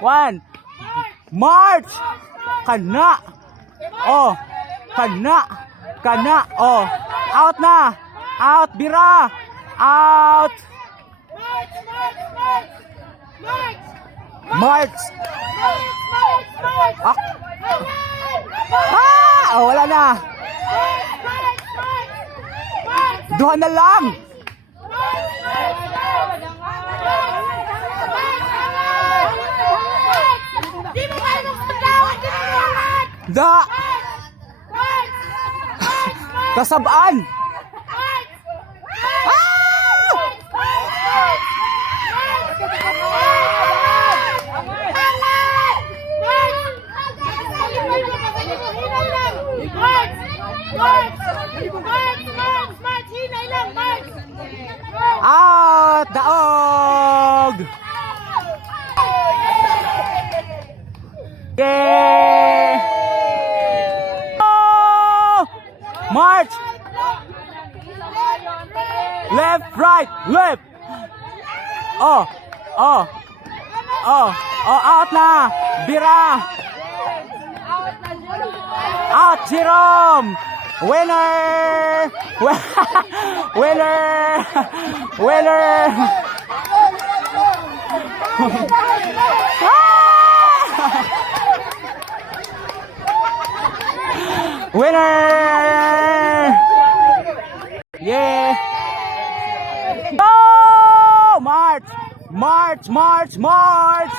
1. March! Kana! Oh! Kana! Kana! Oh! Out na! Out! Bira! Out! March! Ah! Oh, wala na! Duha na lang! Da! Kasabaan! Out! Daog! Yeah! Oh! March! Left, right, left! Oh! Oh! Oh! Oh! Out na! Bira! Out! Jerome! Winner! Winner! Winner! Winner! Yeah! Go! March! March! March! March!